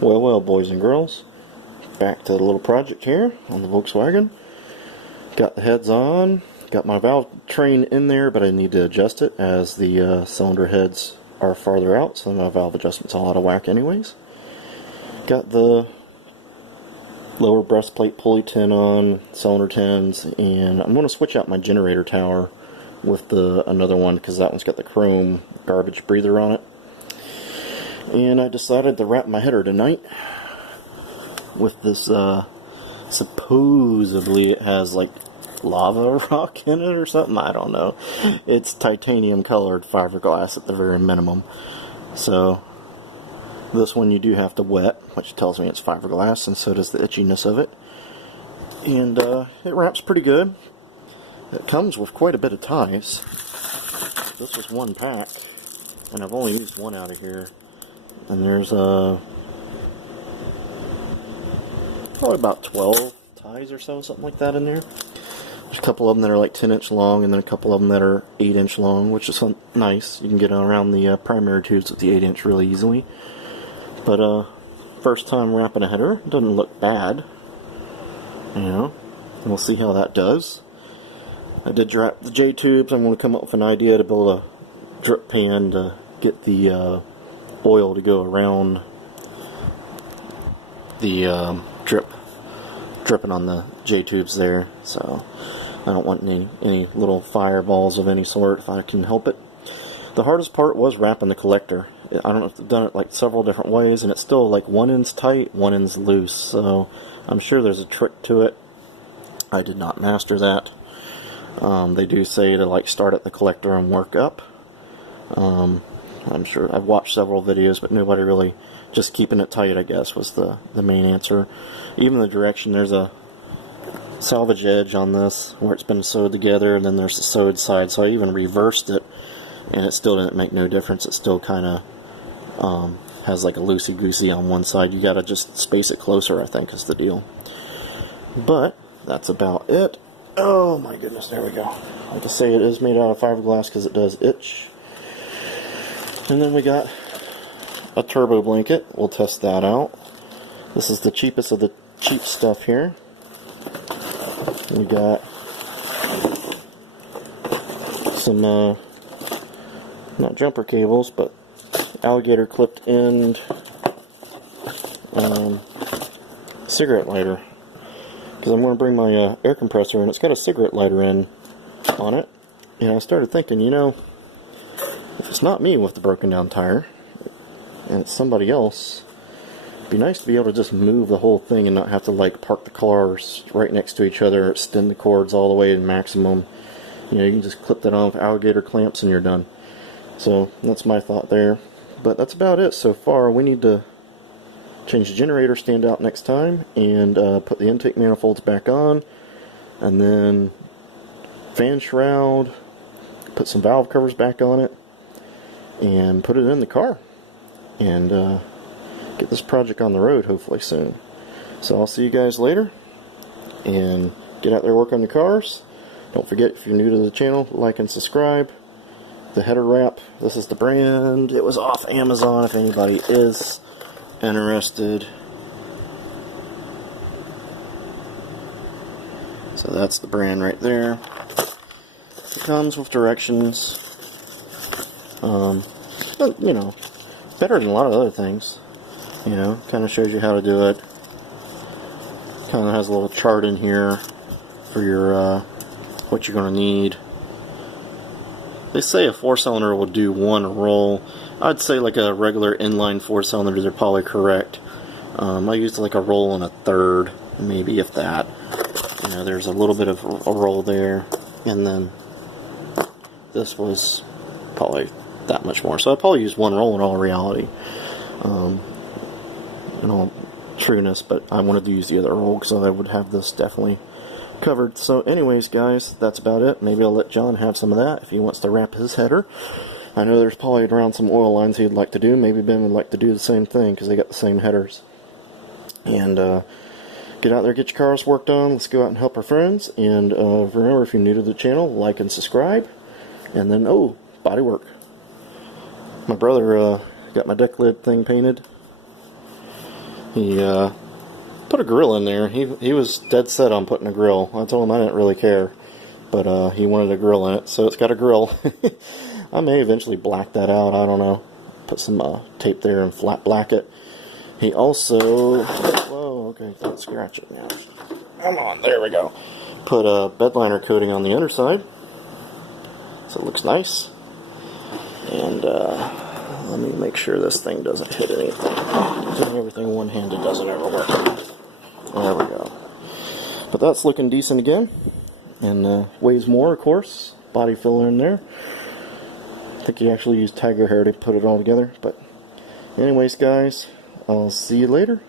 Well, boys and girls, back to the little project here on the Volkswagen. Got the heads on, got my valve train in there, but I need to adjust it as the cylinder heads are farther out, so my valve adjustment's all out of whack anyways. Got the lower breastplate pulley tin on, cylinder tins, and I'm going to switch out my generator tower with another one because that one's got the chrome garbage breather on it. And I decided to wrap my header tonight with this, supposedly it has like lava rock in it or something, I don't know. It's titanium colored fiberglass at the very minimum. So this one you do have to wet, which tells me it's fiberglass, and so does the itchiness of it. And it wraps pretty good. It comes with quite a bit of ties. This was one pack, and I've only used one out of here. And there's probably about 12 ties or so, something like that in there. There's a couple of them that are like 10-inch long, and then a couple of them that are 8-inch long, which is nice. You can get around the primary tubes with the 8-inch really easily. But first time wrapping a header, doesn't look bad. You know, and we'll see how that does. I did wrap the J-tubes. I'm going to come up with an idea to build a drip pan to get the oil to go around the dripping on the J-tubes there. So I don't want any little fireballs of any sort if I can help it. The hardest part was wrapping the collector. I don't know if I've done it like several different ways, and it's still like one end's tight, one end's loose. So I'm sure there's a trick to it. I did not master that. They do say to like start at the collector and work up. I'm sure I've watched several videos, but nobody really, just keeping it tight, I guess, was the main answer. Even the direction, there's a salvage edge on this where it's been sewed together, and then there's the sewed side, so I even reversed it, and it still didn't make no difference. It still kind of has like a loosey-goosey on one side. You gotta just space it closer, I think, is the deal. But that's about it. Oh my goodness, there we go. Like I say, it is made out of fiberglass because it does itch. And then we got a turbo blanket. We'll test that out. This is the cheapest of the cheap stuff here. We got some, not jumper cables, but alligator clipped end cigarette lighter. Because I'm going to bring my air compressor, and it's got a cigarette lighter in on it. And I started thinking, you know, if it's not me with the broken down tire, and it's somebody else, it'd be nice to be able to just move the whole thing and not have to like park the cars right next to each other, extend the cords all the way to maximum. You know, you can just clip that on with alligator clamps and you're done. So that's my thought there. But that's about it so far. We need to change the generator stand out next time, and put the intake manifolds back on, and then fan shroud, put some valve covers back on it, and put it in the car, and get this project on the road hopefully soon. So I'll see you guys later, and get out there, work on the cars. Don't forget, if you're new to the channel, like and subscribe. The header wrap, this is the brand. It was off Amazon if anybody is interested. So that's the brand right there. It comes with directions. But, you know, better than a lot of other things. You know, kind of shows you how to do it. Kind of has a little chart in here for your what you're going to need. They say a 4-cylinder will do one roll. I'd say like a regular inline 4-cylinder, they're probably correct. I used like a roll and a third, maybe, if that. You know, there's a little bit of a roll there, and then this was probably that much more. So I probably used one roll in all reality, in all trueness, but I wanted to use the other roll because I would have this definitely covered. So anyways, guys, that's about it. Maybe I'll let John have some of that if he wants to wrap his header. I know there's probably around some oil lines he'd like to do. Maybe Ben would like to do the same thing because they got the same headers. And get out there, get your cars worked on. Let's go out and help our friends. And remember, if you're new to the channel, like and subscribe. And then, oh, body work. My brother got my deck lid thing painted. He put a grill in there. He was dead set on putting a grill. I told him I didn't really care, but he wanted a grill in it, so it's got a grill. I may eventually black that out. I don't know. Put some tape there and flat black it. He also, whoa, okay, don't scratch it now. Come on, there we go. Put a bed liner coating on the underside, so it looks nice. And let me make sure this thing doesn't hit anything. Doing everything one-handed doesn't ever work. There we go. But that's looking decent again, and weighs more, of course. Body filler in there. I think he actually used tiger hair to put it all together. But anyways, guys, I'll see you later.